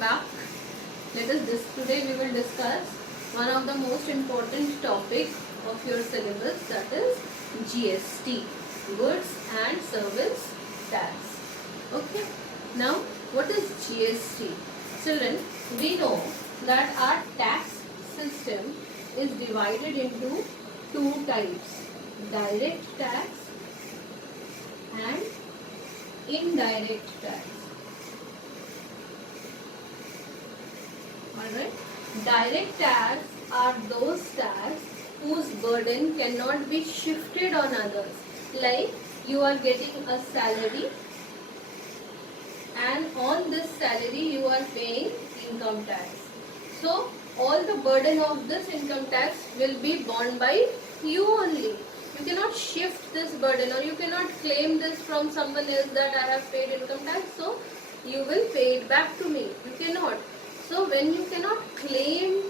back. Today we will discuss one of the most important topic of your syllabus, that is GST, Goods and Service Tax. Okay. Now, what is GST? Children, we know that our tax system is divided into two types: direct tax and indirect tax. Alright. Direct tax are those tax whose burden cannot be shifted on others. Like you are getting a salary and on this salary you are paying income tax. So all the burden of this income tax will be borne by you only. You cannot shift this burden, or you cannot claim this from someone else that I have paid income tax, so you will pay it back to me. You cannot. So when you cannot claim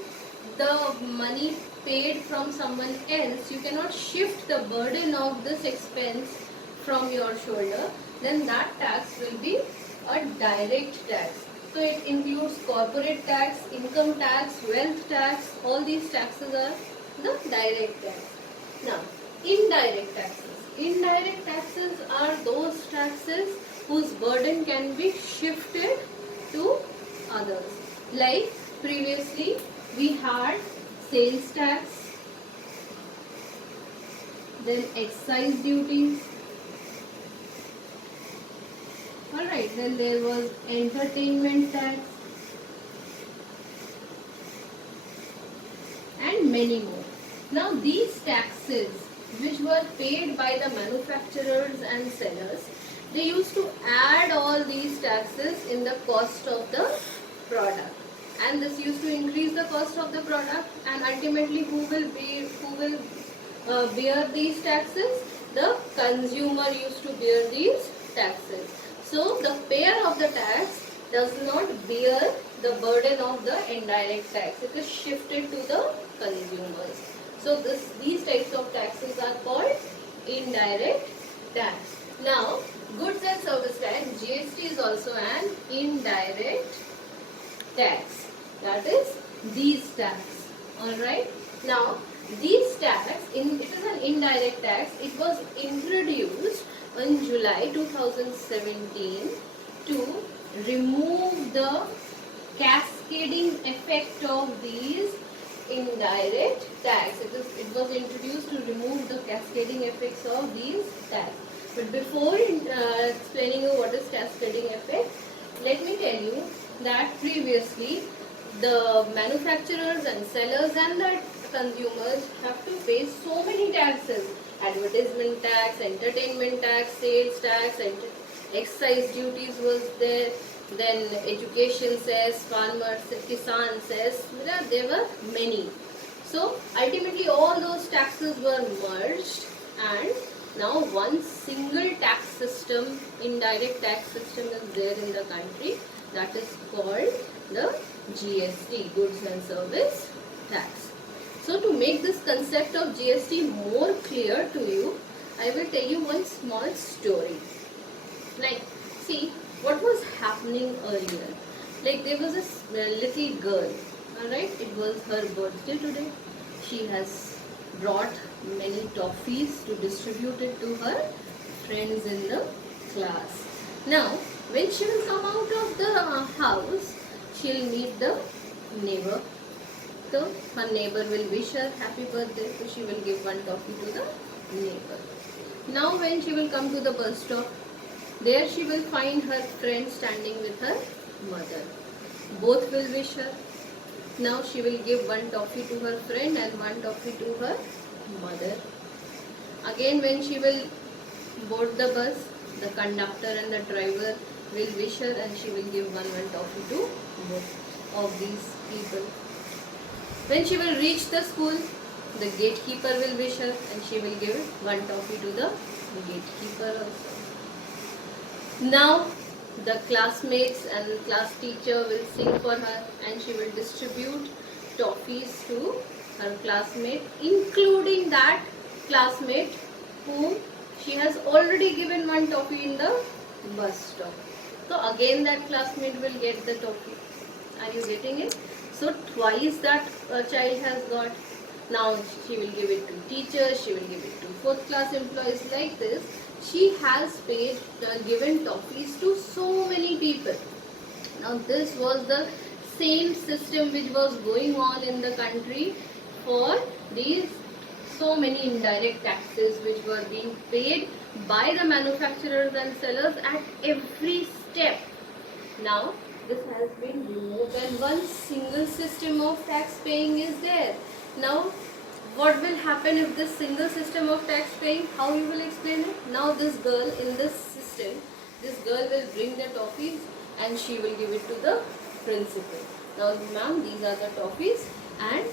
the money paid from someone else, you cannot shift the burden of this expense from your shoulder, then that tax will be a direct tax. So it includes corporate tax, income tax, wealth tax. All these taxes are the direct tax. Now, indirect taxes. Indirect taxes are those taxes whose burden can be shifted to others. Like previously we had sales tax, then excise duties. Alright, then there was entertainment tax and many more. Now these taxes which were paid by the manufacturers and sellers, they used to add all these taxes in the cost of the product, and this used to increase the cost of the product, and ultimately who will bear these taxes? The consumer used to bear these taxes. So the payer of the tax does not bear the burden of the indirect tax. It is shifted to the consumers. So these types of taxes are called indirect tax. Now, goods and service tax, GST, is also an indirect tax. That is these tax. Alright. Now, these tax, it is an indirect tax. It was introduced in July 2017 to remove the cascading effect of these indirect tax. It was introduced to remove the cascading effects of these tax. But before explaining you what is cascading effect, let me tell you that previously the manufacturers and sellers and the consumers have to pay so many taxes: advertisement tax, entertainment tax, sales tax, excise duties was there, then education cess, farmers, kisan cess, there were many. So ultimately all those taxes were merged, and now one single tax system, indirect tax system, is there in the country, that is called the GST, Goods and Service Tax. So to make this concept of GST more clear to you, I will tell you one small story. Like, see what was happening earlier. Like, there was a little girl, alright, it was her birthday today. She has brought many toffees to distribute it to her friends in the class. Now, when she will come out of the house, she will meet the neighbor. So her neighbor will wish her happy birthday, so she will give one toffee to the neighbor. Now when she will come to the bus stop, there she will find her friend standing with her mother. Both will wish her. Now she will give one toffee to her friend and one toffee to her mother. Again when she will board the bus, the conductor and the driver will wish her, and she will give one toffee to both of these people. When she will reach the school, the gatekeeper will wish her, and she will give one toffee to the gatekeeper also. Now the classmates and class teacher will sing for her, and she will distribute toffees to her classmate, including that classmate whom she has already given one toffee in the bus stop. So again that classmate will get the toffee. Are you getting it? So twice that child has got. Now she will give it to teachers, she will give it to fourth class employees, like this. She has paid, given toffees to so many people. Now this was the same system which was going on in the country for these so many indirect taxes which were being paid by the manufacturers and sellers at every step. Now this has been removed and one single system of tax paying is there. Now what will happen if this single system of tax paying, how you will explain it? Now this girl in this system, this girl will bring the toffees and she will give it to the principal. Now ma'am, these are the toffees and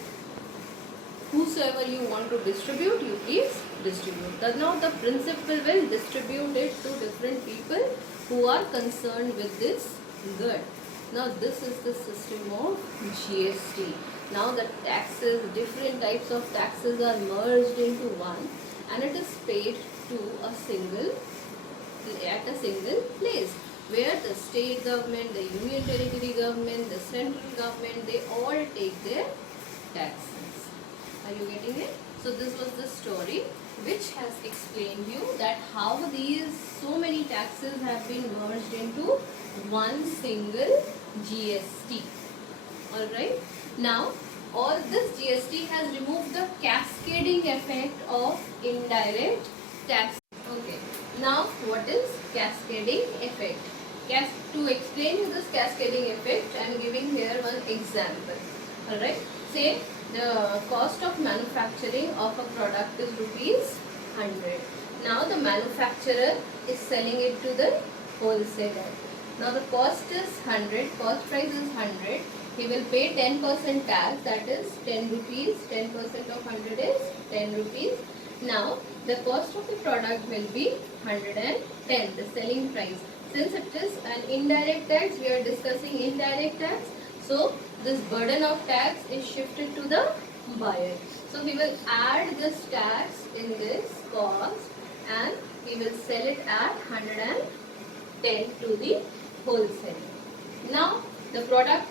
whosoever you want to distribute, you please distribute. Now the principal will distribute it to different people who are concerned with this good. Now this is the system of GST. Now the taxes, different types of taxes are merged into one and it is paid to a single, at a single place, where the state government, the union territory government, the central government, they all take their taxes. Are you getting it? So this was the story which has explained you that how these so many taxes have been merged into one single GST. Alright. Now all this GST has removed the cascading effect of indirect tax. Okay. Now what is cascading effect? To explain you this cascading effect, I am giving here one example. Alright. Say the cost of manufacturing of a product is rupees 100. Now the manufacturer is selling it to the wholesaler. Now the cost is 100, cost price is 100. He will pay 10% tax, that is 10 rupees. 10% of 100 is 10 rupees. Now the cost of the product will be 110, the selling price. Since it is an indirect tax, we are discussing indirect tax. So this burden of tax is shifted to the buyer. So he will add this tax in this cost and he will sell it at 110 to the wholesaler. Now the product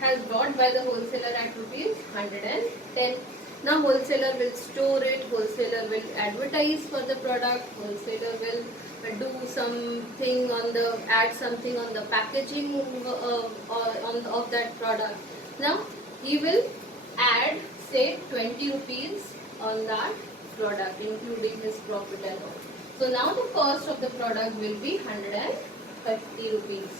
has bought by the wholesaler at rupees 110. Now wholesaler will store it, wholesaler will advertise for the product, wholesaler will do something on the, add something on the packaging of that product. Now he will add say 20 rupees on that product including his profit and all. So now the cost of the product will be 130 rupees.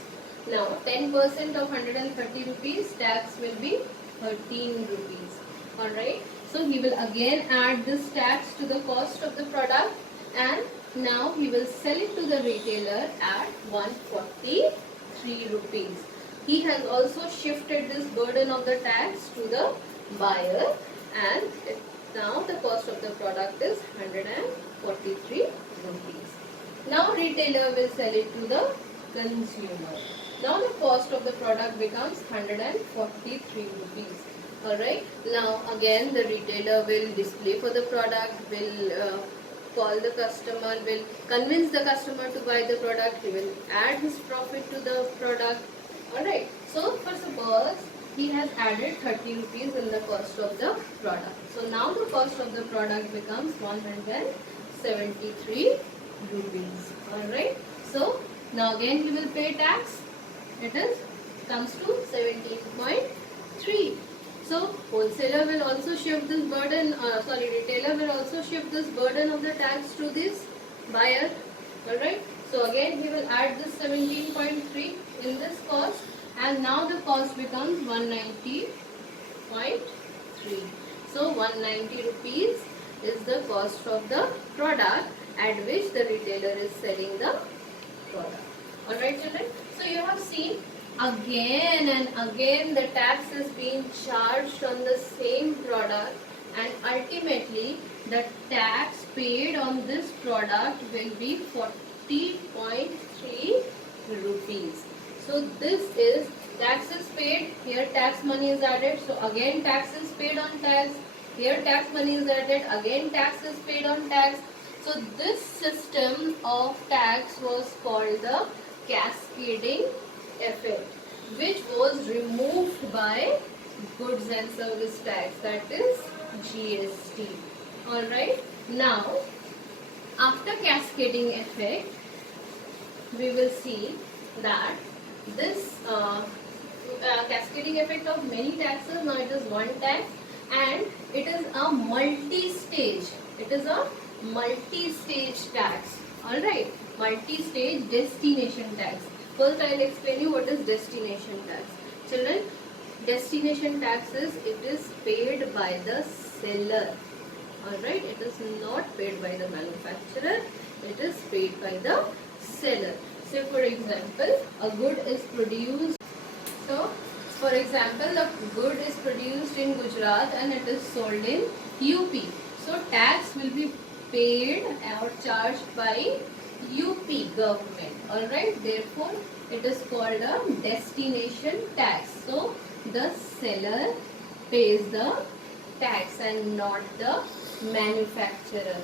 Now 10% of 130 rupees tax will be 13 rupees. Alright. So he will again add this tax to the cost of the product and now he will sell it to the retailer at 143 rupees. He has also shifted this burden of the tax to the buyer and now the cost of the product is 143 rupees. Now retailer will sell it to the consumer. Now the cost of the product becomes 143 rupees. Alright. Now again the retailer will display for the product, will call the customer, will convince the customer to buy the product, he will add his profit to the product. Alright. So for suppose he has added 30 rupees in the cost of the product. So now the cost of the product becomes 173 rupees. Alright. So now again he will pay tax. It is comes to 17.3. So wholesaler will also shift this burden, retailer will also shift this burden of the tax to this buyer. Alright. So again he will add this 17.3 in this cost and now the cost becomes 190.3. So 190 rupees is the cost of the product at which the retailer is selling the product. Alright children. So you have seen again and again the tax is being charged on the same product and ultimately the tax paid on this product will be 40.3 rupees. So this is tax is paid, here tax money is added, so again tax is paid on tax, here tax money is added, again tax is paid on tax. So this system of tax was called the cascading effect, which was removed by goods and service tax, that is GST. Alright, now after cascading effect, we will see that this cascading effect of many taxes, now it is one tax and it is a multi-stage. It is a multi-stage tax. Alright, multi-stage destination tax. First I will explain you what is destination tax. Children, destination tax is, it is paid by the seller. Alright, it is not paid by the manufacturer, it is paid by the seller. So for example, a good is produced. So for example, the good is produced in Gujarat and it is sold in UP. So tax will be paid or charged by UP government. Alright, therefore it is called a destination tax. So the seller pays the tax and not the manufacturer.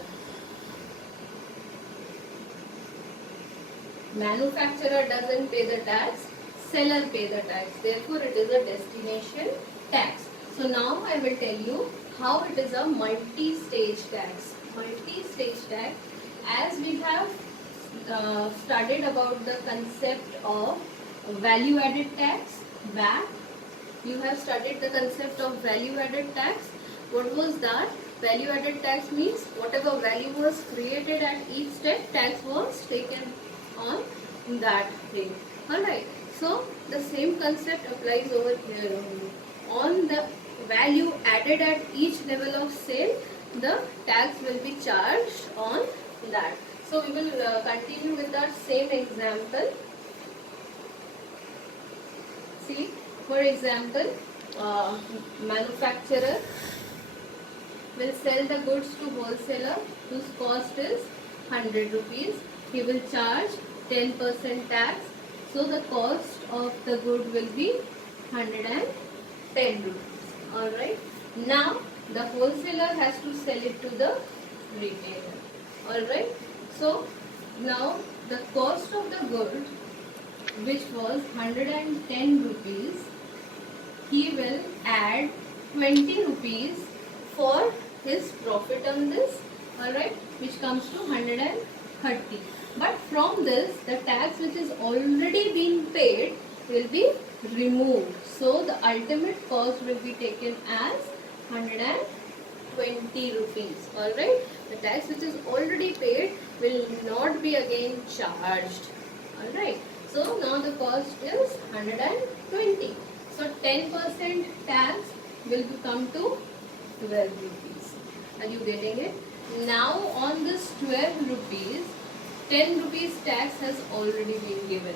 Manufacturer doesn't pay the tax, seller pay the tax. Therefore it is a destination tax. So now I will tell you how it is a multi-stage tax. Multi-stage tax, as we have studied about the concept of value added tax, VAT. You have studied the concept of value added tax. What was that? Value added tax means whatever value was created at each step, tax was taken on that thing. Alright, so the same concept applies over here only. On the value added at each level of sale, the tax will be charged on that. So we will continue with that same example. See, for example, manufacturer will sell the goods to wholesaler whose cost is 100 rupees. He will charge 10% tax. So the cost of the good will be 110 rupees. Alright. Now the wholesaler has to sell it to the retailer. Alright. So now the cost of the good, which was 110 rupees, he will add 20 rupees for his profit on this, alright, which comes to 130. But from this, the tax which is already been paid will be removed. So the ultimate cost will be taken as 120 rupees. Alright, the tax which is already paid will not be again charged. Alright, so now the cost is 120. So 10% tax will come to 12 rupees. Are you getting it? Now on this 12 rupees, 10 rupees tax has already been given.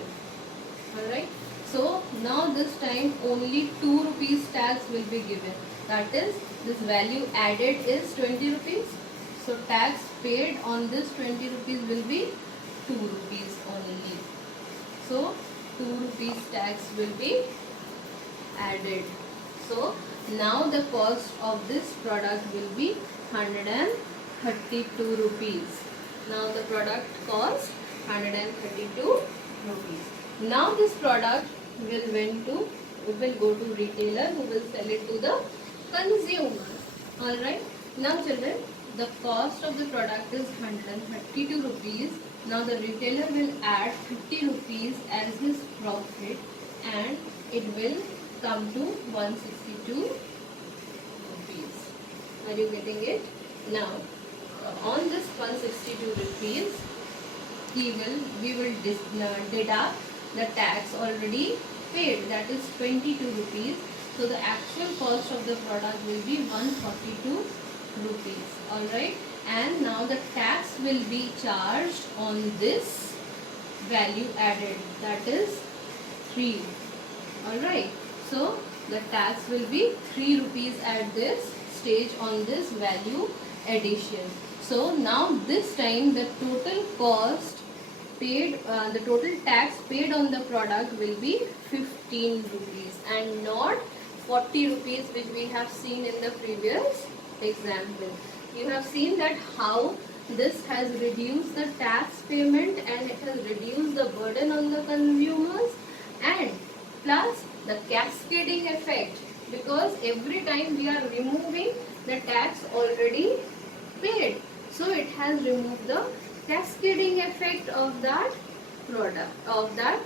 Alright. So now this time only 2 rupees tax will be given. That is, this value added is 20 rupees. So tax paid on this 20 rupees will be 2 rupees only. So 2 rupees tax will be added. So now the cost of this product will be 132 rupees. Now the product cost 132 rupees. Now this product will go to retailer who will sell it to the consumer. Alright. Now children, the cost of the product is 132 rupees. Now the retailer will add 50 rupees as his profit and it will come to 162 rupees. Are you getting it? Now on this 162 rupees, we will deduct the tax already paid, that is 22 rupees. So the actual cost of the product will be 142 rupees. Alright, and now the tax will be charged on this value added, that is 3. Alright, so the tax will be 3 rupees at this stage on this value addition. So now this time the total cost paid, the total tax paid on the product will be 15 rupees and not 40 rupees which we have seen in the previous example. You have seen that how this has reduced the tax payment and it has reduced the burden on the consumers, and plus the cascading effect, because every time we are removing the tax already paid, so it has removed the cascading effect of that product, of that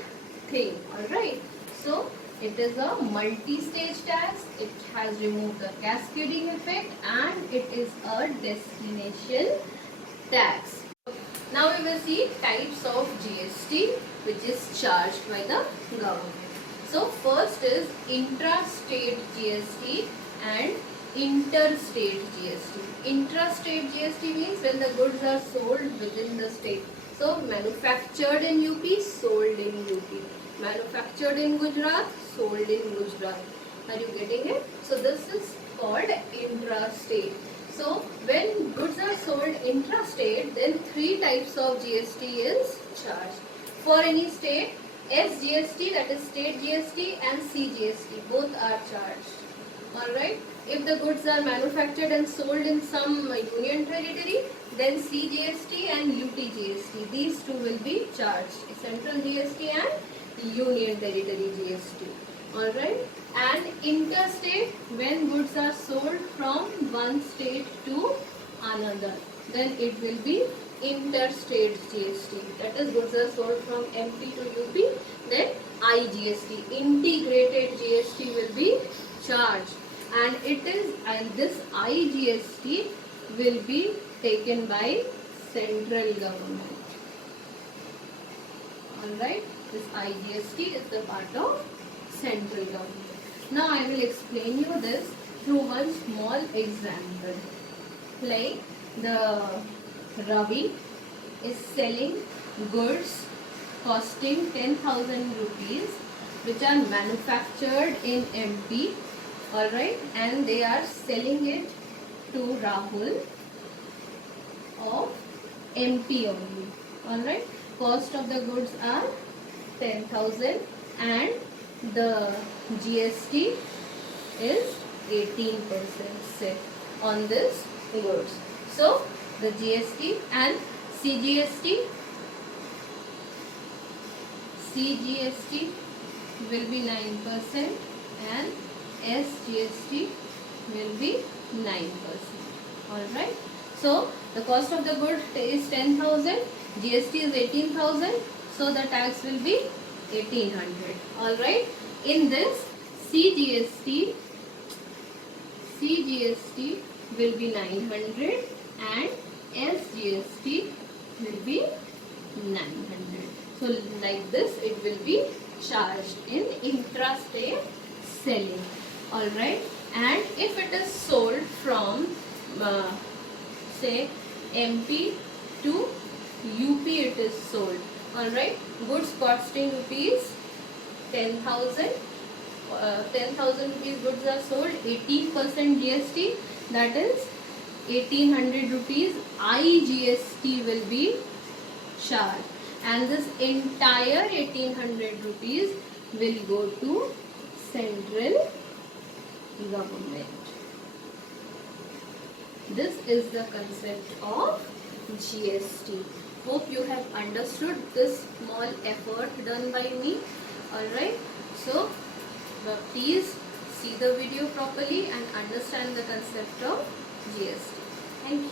thing. Alright, so it is a multi-stage tax, it has removed the cascading effect, and it is a destination tax. Now we will see types of GST which is charged by the government. So first is intra-state GST and interstate GST. Intra-state GST means when the goods are sold within the state. So manufactured in UP, sold in UP. Manufactured in Gujarat, sold in Gujarat. Are you getting it? So this is called intra-state. So when goods are sold intra-state, then three types of GST is charged. For any state, SGST, that is state GST, and CGST, both are charged. Alright, if the goods are manufactured and sold in some union territory, then CGST and UTGST, these two will be charged. Central GST and union territory GST. Alright, and interstate, when goods are sold from one state to another, then it will be interstate GST. That is, goods are sold from MP to UP, then IGST, integrated GST will be charged, and this IGST will be taken by central government. Alright, this IGST is the part of central government. Now I will explain you this through one small example. Like the Ravi is selling goods costing 10,000 rupees which are manufactured in MP, alright, and they are selling it to Rahul of MP only. Alright, cost of the goods are 10,000 and the GST is 18% set on this goods. So the GST and CGST will be 9% and SGST will be 9%. Alright, so the cost of the good is 10,000, GST is 18,000, so the tax will be 1800. Alright, in this CGST will be 900 and SGST will be 900. So like this it will be charged in intrastate selling. Alright, and if it is sold from say MP to UP, it is sold. Alright, goods costing rupees 10,000. 10,000 rupees goods are sold, 18% GST, that is 1800 rupees IGST will be charged, and this entire 1800 rupees will go to central government. This is the concept of GST. Hope you have understood this small effort done by me. Alright, so please see the video properly and understand the concept of GST. Thank you.